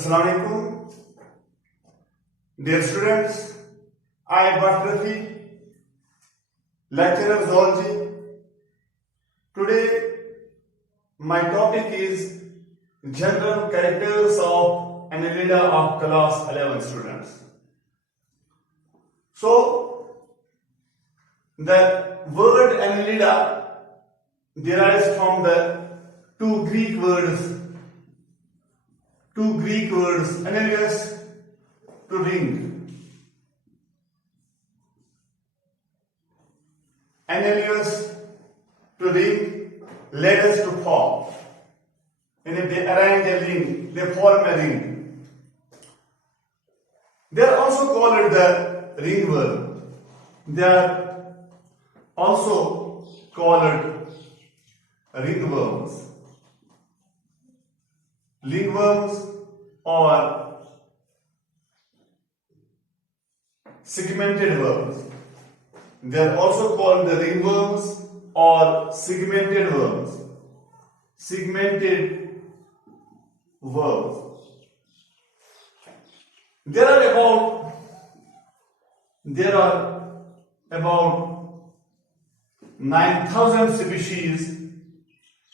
Assalamu alaikum. Dear students, I am Dr. Rafi, lecturer of zoology. Today, my topic is general characters of Annelida of class 11 students. So, the word Annelida derives from the two Greek words, annulus to ring. Annulus to ring, lidos to form. And if they arrange a ring, they form a ring. They are also called the ringworm. They are also called ringworms. Ringworms or segmented worms. They are also called the ringworms or segmented worms. Segmented worms. There are about 9,000 species.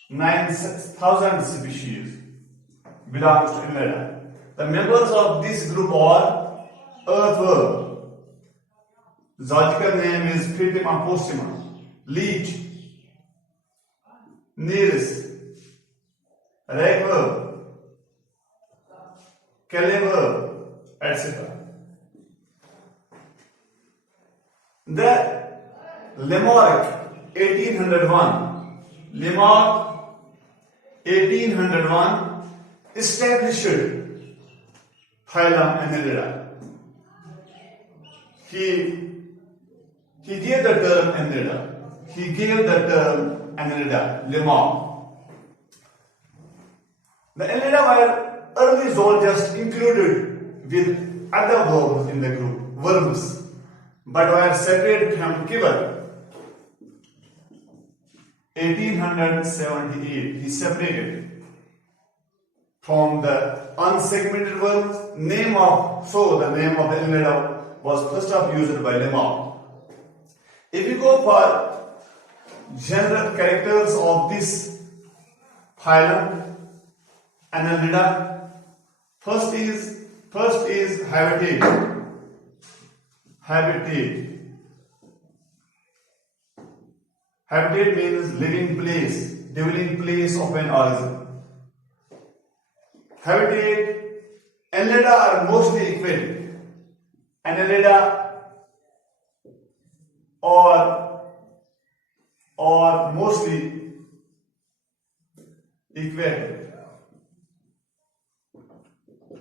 9,000 species belongs to Annelida. The members of this group are earthworm. Zoological name is Phitima postuma, leech, nereis, ragworm, calaworm, etc. The Lamarck 1801 established phylum Annelida. He gave the term Annelida. Lamarck. The Annelida were early zoologists included with other worms in the group, worms, but were separated from Kibble. 1878, he separated from the unsegmented worms. The name of the Annelida was first of used by Lamarck. If you go for general characters of this phylum Annelida, first is habitat. Habitat means living place, dwelling place of an organism. Habitat, Annelida are mostly aquatic. Annelida or mostly aquatic.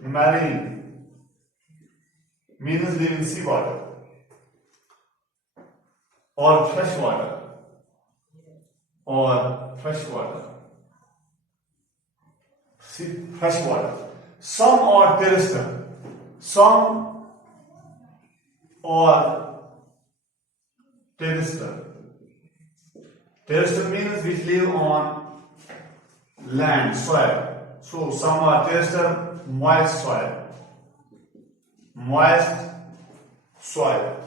Marine means live in seawater or freshwater. Some are terrestrial. Some are terrestrial. Terrestrial means which live on land, soil. So some are terrestrial, moist soil.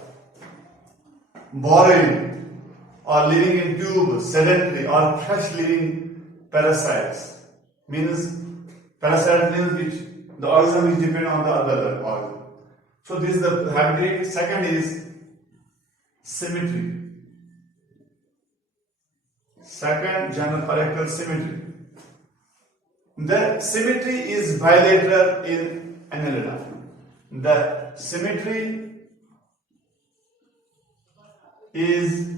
Burrowing or living in tubes, sedentary or fresh living parasites. Parasite means which the organism is dependent on the other organism. So this is the habitat. Second is symmetry. Second general character, symmetry. The symmetry is bilateral in Annelida. The symmetry is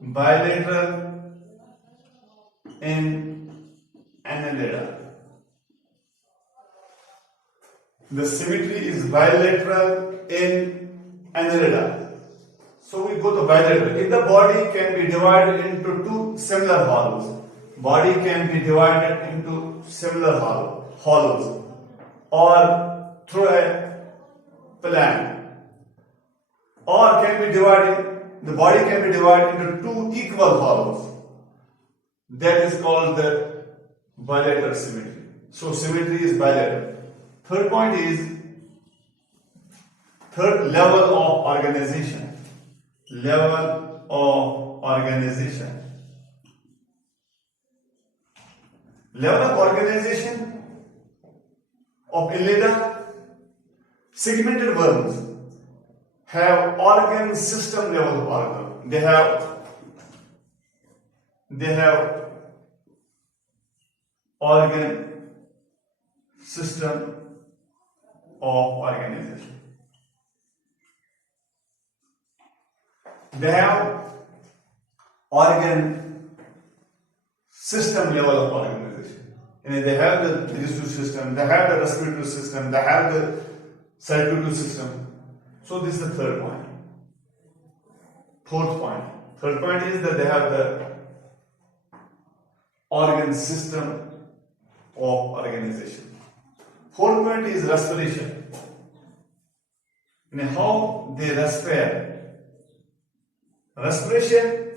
bilateral in Annelida. The symmetry is bilateral in Annelida. So we go to bilateral. If the body can be divided into two similar hollows, or through a plan, or the body can be divided into two equal hollows. That is called the bilateral symmetry. So symmetry is bilateral. Third point is third level of organization. Level of organization. Level of organization of Annelida. Segmented worms have organ system level of organ. They have organ system of organization. They have organ system level of organization. And they have the digestive system, they have the respiratory system, they have the circulatory system. So this is the third point. Fourth point. Third point is that they have the organ system of organization. Fourth point is respiration. And how they respire. Respiration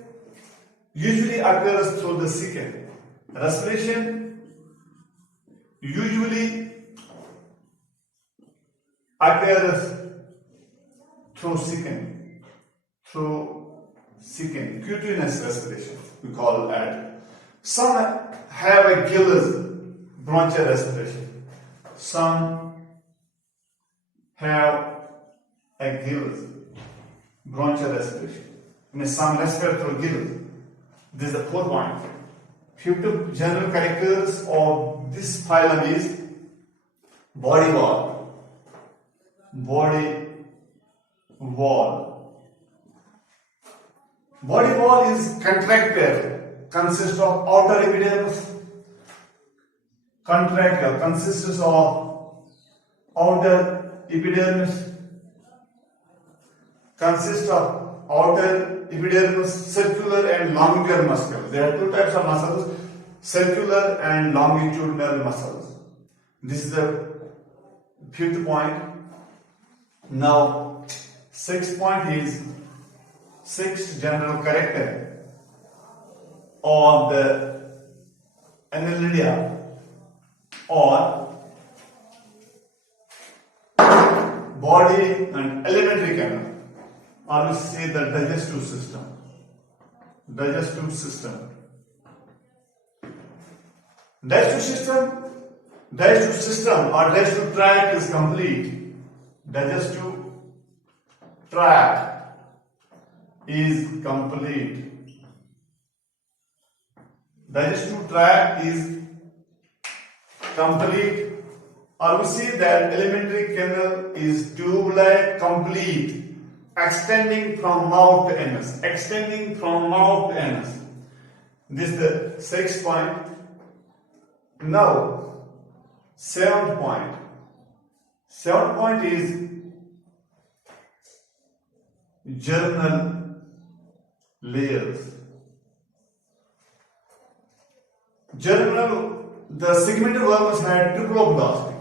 usually occurs through the second. Respiration usually occurs through second. Cutaneous respiration, we call that. Some have a gills bronchial respiration. Some have a gills bronchial respiration. And some respire through gills. This is the fourth point. Fifth general characters of this phylum is body wall. Body wall. Body wall is contractile, consists of outer epidermis. Contractile consists of outer epidermis. Consists of outer epidermis, circular and longitudinal muscles. There are two types of muscles, circular and longitudinal muscles. This is the fifth point. Now, sixth point is sixth general character of the Annelida or body and alimentary canal. Or we say the digestive system. Digestive system. Digestive system or digestive tract is complete. Digestive tract is complete. Digestive tract is complete. Or we say that alimentary canal is tube-like, complete. Extending from mouth to anus. Extending from mouth to anus. This is the sixth point. Now, seventh point. Seventh point is germinal layers. Germinal, the segmented worms had triploblastic.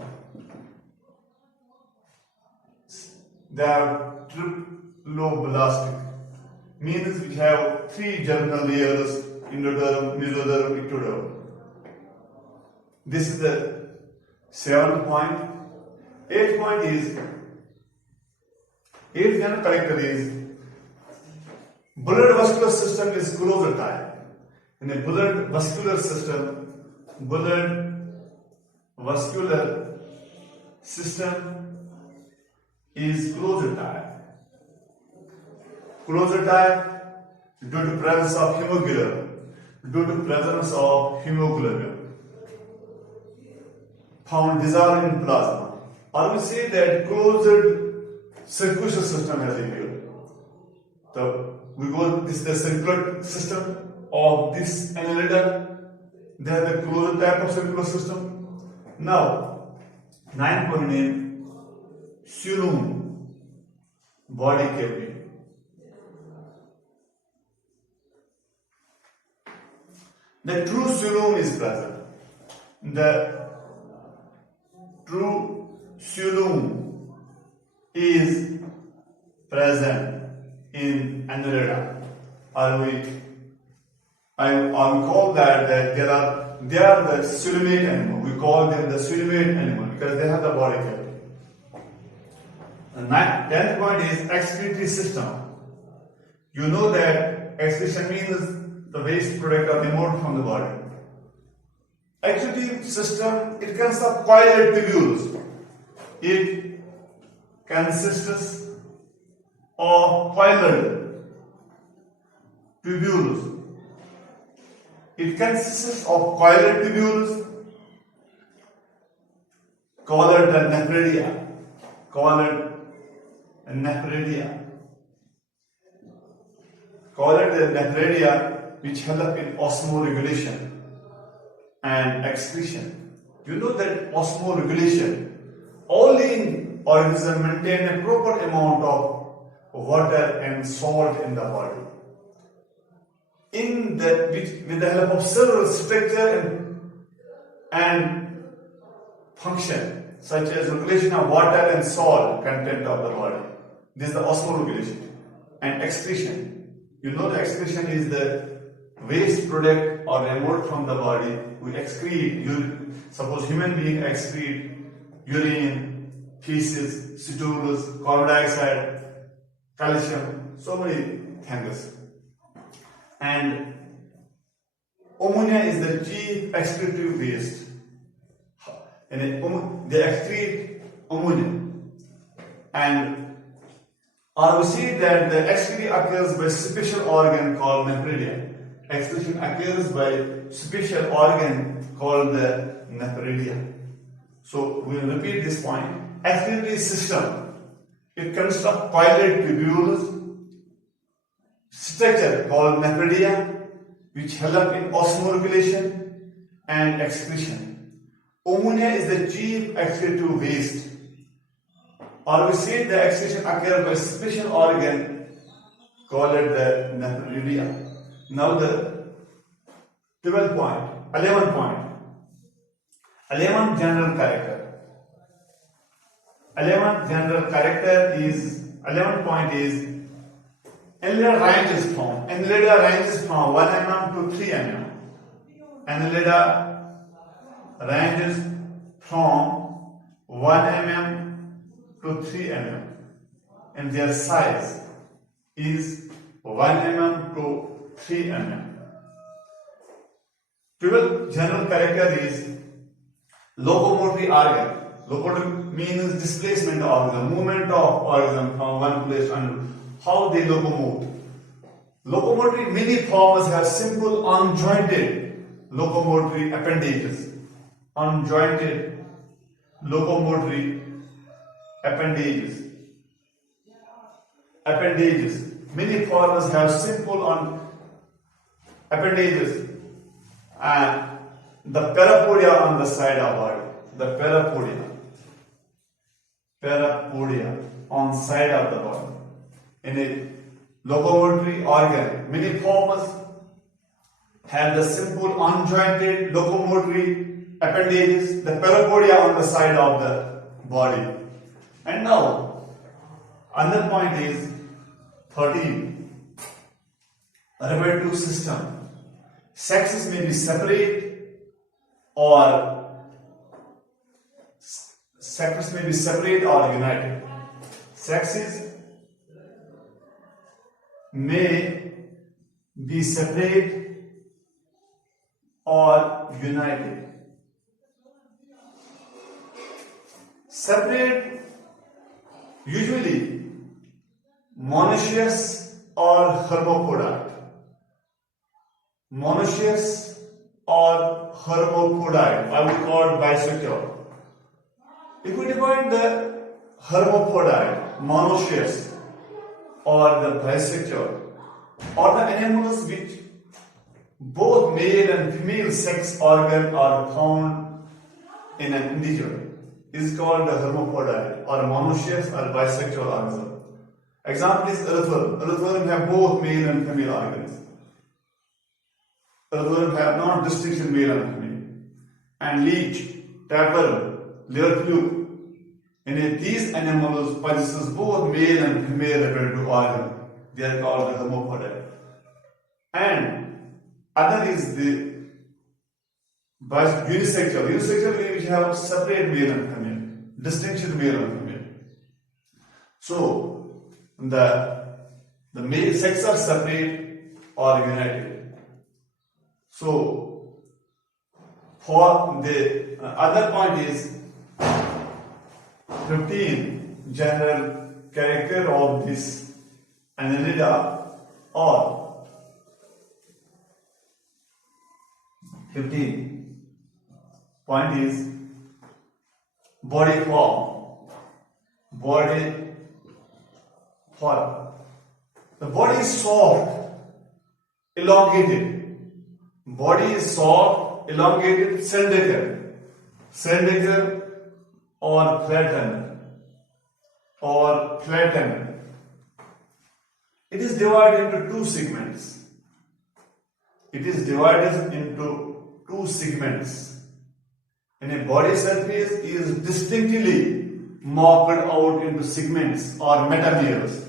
They are triploblastic, means we have three germinal layers: endoderm, mesoderm, ectoderm. This is the seventh point. Eighth point is, eighth general character is blood vascular system is closer type. In a blood vascular system is closer type. Closer type due to presence of hemoglobin. Found dissolved in plasma. Or we say that closed circulatory system has appeared. So we go, this is the circular system of this Annelida. They have the closed type of circular system. Now, ninth point is cilium, body cavity. The true cilium is present. The true cilium is present in Annelida. I will call that there are they are the cellulate animal. We call them the cellulate animal because they have the body cavity. The 10th point is excretory system. You know that excretion means the waste product are removed from the body. Excretory system, it consists of coiled tubules. It consists of coiled tubules. It consists of coiled tubules called the nephridia. Called nephridia. Called the nephridia, which help in osmoregulation and excretion. You know that osmoregulation, only in organism maintain a proper amount of water and salt in the body. With the help of several structure and function, such as regulation of water and salt content of the body. This is the osmoregulation and excretion. You know the excretion is the waste product or removed from the body. We excrete. Suppose human being excrete urine, feces, stools, carbon dioxide, calcium, so many things. And ammonia is the chief excretive waste. And they excrete ammonia. And we see that the excretion occurs by special organ called nephridia. Excretion occurs by special organ called the nephridia. So we will repeat this point. Excretory system, it consists of coiled tubules, structure called nephridia, which help in osmoregulation and excretion. Ammonia is the chief excretive waste. Or we say the excretion occurs by special organ called the nephridia. Now the 11th point. 11th general character. 11th point is Annelida ranges from 1 mm to 3 mm. Annelida ranges from 1 mm to 3 mm. And their size is 1 mm to 3 mm. 12th general character is locomotory organ. Locomotory means displacement of the movement of organism from one place to another. How they locomote. Locomotory many forms have simple unjointed locomotory appendages. Unjointed locomotory appendages. Many forms have simple appendages. And the parapodia on the side of body. The parapodia on side of the body. In a locomotory organ, many forms have the simple unjointed locomotory appendages, the parapodia on the side of the body. And now, another point is 13. Reproductive system. Sexes may be separate or united. Sexes may be separate or united. Separate, usually monoecious or hermaphrodite. Monoecious or hermaphrodite, I would call bisexual. If we divide the hermaphrodite, monoecious, or the bisexual, or the animals which both male and female sex organ are found in an individual, is called the hermaphrodite, or monoecious or bisexual organism. Example is earthworm. Earthworm have both male and female organs. Earthworm have not distinction male and female. And leech, tapeworm, liver fluke. And these animals possess both male and female reproductive organs. They are called the hermaphrodite. And other is the By unisexual. Unisexual means we have separate male and female, distinction male and female. So the male sex are separate or united. So for the other point is 15 general character of this Annelida, or 15 point is body form. Body form. The body is soft, elongated. Body is soft, elongated, cylindrical or flattened. It is divided into two segments. And a body surface is distinctly marked out into segments or metameres.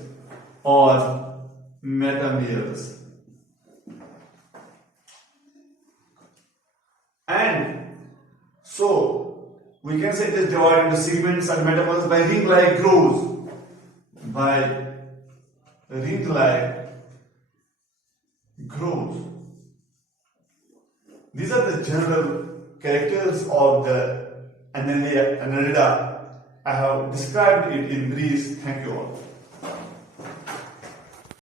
And so we can say it is divided into segments and metameres by ring-like grooves. These are the general characters of the Annelida. I have described it in brief. Thank you all.